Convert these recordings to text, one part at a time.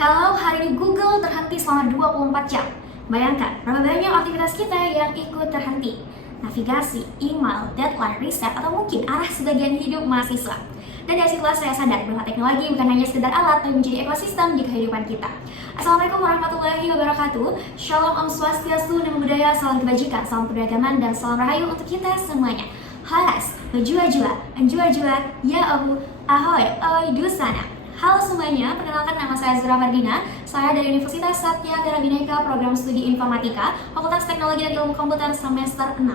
Kalau hari ini Google terhenti selama 24 jam, bayangkan berapa banyak aktivitas kita yang ikut terhenti. Navigasi, email, deadline, riset, atau mungkin arah sebagian hidup mahasiswa. Dan dari situlah saya sadar bahwa teknologi bukan hanya sekedar alat, tapi menjadi ekosistem di kehidupan kita. Assalamualaikum warahmatullahi wabarakatuh. Shalom, Om Swastiastu, Namo Buddhaya, salam kebajikan, salam keberagaman, dan salam rahayu untuk kita semuanya. Halas, bejua-jua, anjua-jua, ya abu, ahoy, oi dusana. Halo semuanya, perkenalkan nama saya Zura Mardina. Saya dari Universitas Satya Gara Bineka, Program Studi Informatika, Fakultas Teknologi dan Ilmu Komputer semester 6.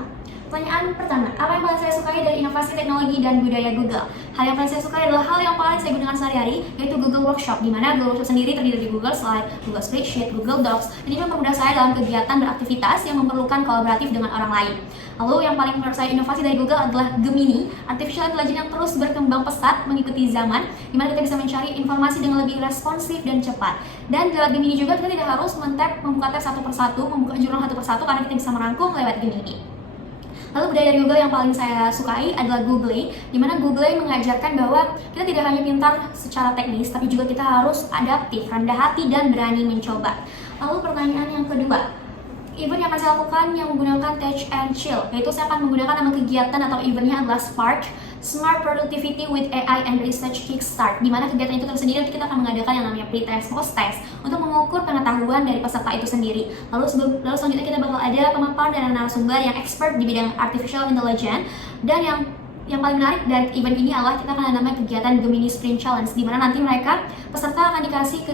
Pertanyaan pertama, apa yang paling saya sukai dari inovasi teknologi dan budaya Google? Hal yang paling saya sukai adalah hal yang paling saya gunakan sehari-hari, yaitu Google Workshop, di mana Google Workshop sendiri terdiri dari Google Slide, Google Spreadsheet, Google Docs, dan ini mempermudah saya dalam kegiatan beraktivitas yang memerlukan kolaboratif dengan orang lain. Lalu yang paling menurut saya inovasi dari Google adalah Gemini, artificial intelligence yang terus berkembang pesat mengikuti zaman, di mana kita bisa mencari informasi dengan lebih responsif dan cepat. Dan lewat Gemini juga kita tidak harus membuka tab satu persatu, membuka jurnal satu persatu, karena kita bisa merangkum lewat Gemini. Lalu budaya dari Google yang paling saya sukai adalah Googling, di mana Googling mengajarkan bahwa kita tidak hanya pintar secara teknis, tapi juga kita harus adaptif, rendah hati, dan berani mencoba. Lalu pertanyaan yang kedua, event yang akan saya lakukan yang menggunakan Touch and Chill, yaitu saya akan menggunakan nama kegiatan atau eventnya adalah SPARK, Smart Productivity with AI and Research Kickstart, di mana kegiatan itu tersendiri kita akan mengadakan yang namanya pre-test, post-test untuk mengukur pengetahuan dari peserta itu sendiri. Lalu selanjutnya kita bakal ada pemaparan dari narasumber yang expert di bidang artificial intelligence, dan yang paling menarik dari event ini adalah kita akan ada namanya kegiatan Gemini Sprint Challenge, di mana nanti peserta akan dikasih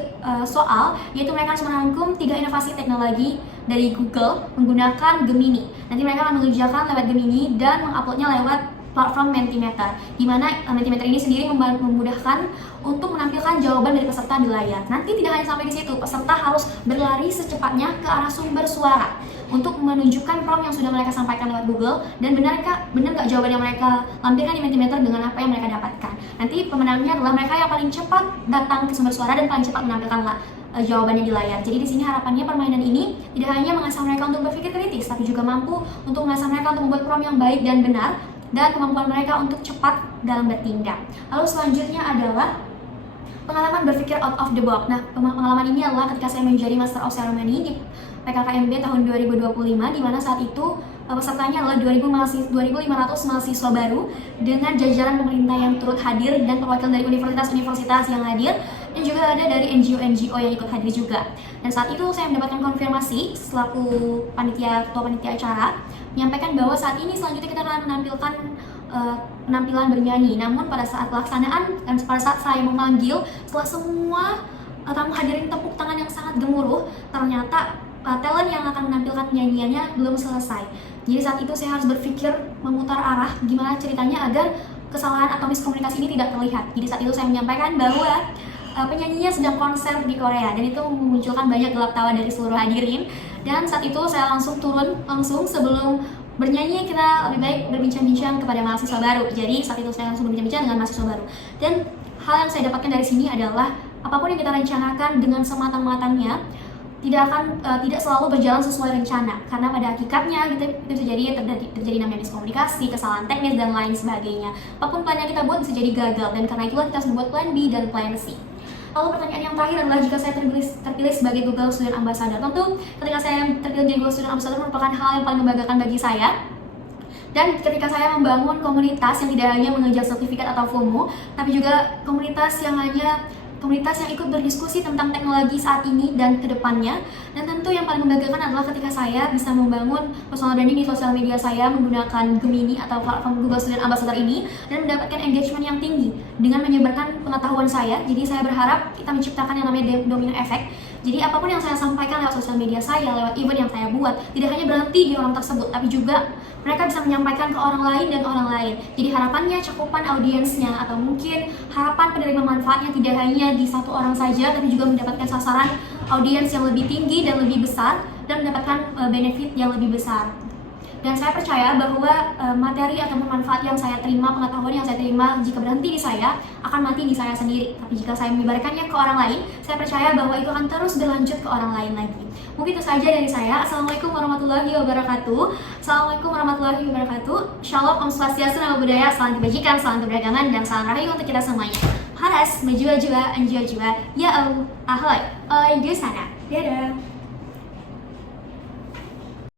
soal, yaitu mereka harus merangkum 3 inovasi teknologi dari Google menggunakan Gemini. Nanti mereka akan mengerjakan lewat Gemini dan menguploadnya lewat platform Mentimeter, di mana Mentimeter ini sendiri memudahkan untuk menampilkan jawaban dari peserta di layar. Nanti tidak hanya sampai di situ, peserta harus berlari secepatnya ke arah sumber suara untuk menunjukkan prompt yang sudah mereka sampaikan lewat Google, dan benar nggak jawaban yang mereka lampirkan di Mentimeter dengan apa yang mereka dapatkan. Nanti pemenangnya adalah mereka yang paling cepat datang ke sumber suara dan paling cepat menampilkan jawabannya di layar. Jadi di sini harapannya permainan ini tidak hanya mengasah mereka untuk berpikir kritis, tapi juga mampu untuk mengasah mereka untuk membuat prompt yang baik dan benar, dan kemampuan mereka untuk cepat dalam bertindak. Lalu selanjutnya adalah pengalaman berpikir out of the box. Nah, pengalaman ini adalah ketika saya menjadi Master of Ceremony di PKKMB tahun 2025, di mana saat itu pesertanya adalah 2.500 mahasiswa baru dengan jajaran pemerintah yang turut hadir dan perwakilan dari universitas-universitas yang hadir, dan juga ada dari NGO-NGO yang ikut hadir juga. Dan saat itu saya mendapatkan konfirmasi selaku ketua panitia acara, menyampaikan bahwa saat ini selanjutnya kita akan menampilkan penampilan bernyanyi. Namun pada saat pelaksanaan dan pada saat saya memanggil, setelah semua tamu hadirin tepuk tangan yang sangat gemuruh, ternyata talent yang akan menampilkan nyanyiannya belum selesai. Jadi saat itu saya harus berpikir memutar arah gimana ceritanya agar kesalahan atau miskomunikasi ini tidak terlihat. Jadi saat itu saya menyampaikan bahwa penyanyinya sedang konser di Korea, dan itu memunculkan banyak gelak tawa dari seluruh hadirin. Dan saat itu saya langsung turun sebelum bernyanyi, kita lebih baik berbincang-bincang kepada mahasiswa baru. Jadi saat itu saya langsung berbincang-bincang dengan mahasiswa baru. Dan hal yang saya dapatkan dari sini adalah apapun yang kita rencanakan dengan sematang-matangnya tidak selalu berjalan sesuai rencana, karena pada hakikatnya itu bisa jadi terjadi namanya miskomunikasi, kesalahan teknis, dan lain sebagainya. Apapun plan yang kita buat bisa jadi gagal, dan karena itulah kita harus membuat plan B dan plan C. Lalu pertanyaan yang terakhir adalah jika saya terpilih sebagai Google Student Ambassador. Tentu ketika saya terpilih menjadi Google Student Ambassador merupakan hal yang paling membanggakan bagi saya. Dan ketika saya membangun komunitas yang tidak hanya mengejar sertifikat atau FOMO, tapi juga komunitas yang ikut berdiskusi tentang teknologi saat ini dan kedepannya. Dan tentu yang paling membanggakan adalah ketika saya bisa membangun personal branding di sosial media saya menggunakan Gemini atau platform Google Student Ambassador ini, dan mendapatkan engagement yang tinggi dengan menyebarkan pengetahuan saya. Jadi saya berharap kita menciptakan yang namanya domino effect. Jadi apapun yang saya sampaikan lewat sosial media saya, lewat event yang saya buat, tidak hanya berhenti di orang tersebut, tapi juga mereka bisa menyampaikan ke orang lain dan orang lain. Jadi harapannya cakupan audiensnya atau mungkin harapan penerima manfaatnya tidak hanya di satu orang saja, tapi juga mendapatkan sasaran audiens yang lebih tinggi dan lebih besar, dan mendapatkan benefit yang lebih besar. Dan saya percaya bahwa materi atau manfaat yang saya terima, pengetahuan yang saya terima jika berhenti di saya, akan mati di saya sendiri. Tapi jika saya menyebarkannya ke orang lain, saya percaya bahwa itu akan terus berlanjut ke orang lain lagi. Mungkin itu saja dari saya. Assalamualaikum warahmatullahi wabarakatuh. Assalamualaikum warahmatullahi wabarakatuh. Shalom, Om Swastiastu, Namo Buddhaya, salam kebajikan, salam keberagaman, dan salam rahayu untuk kita semuanya. panas, menjua-jua, enjua-jua, ya oh, ahoy, oi di sana. Dadah.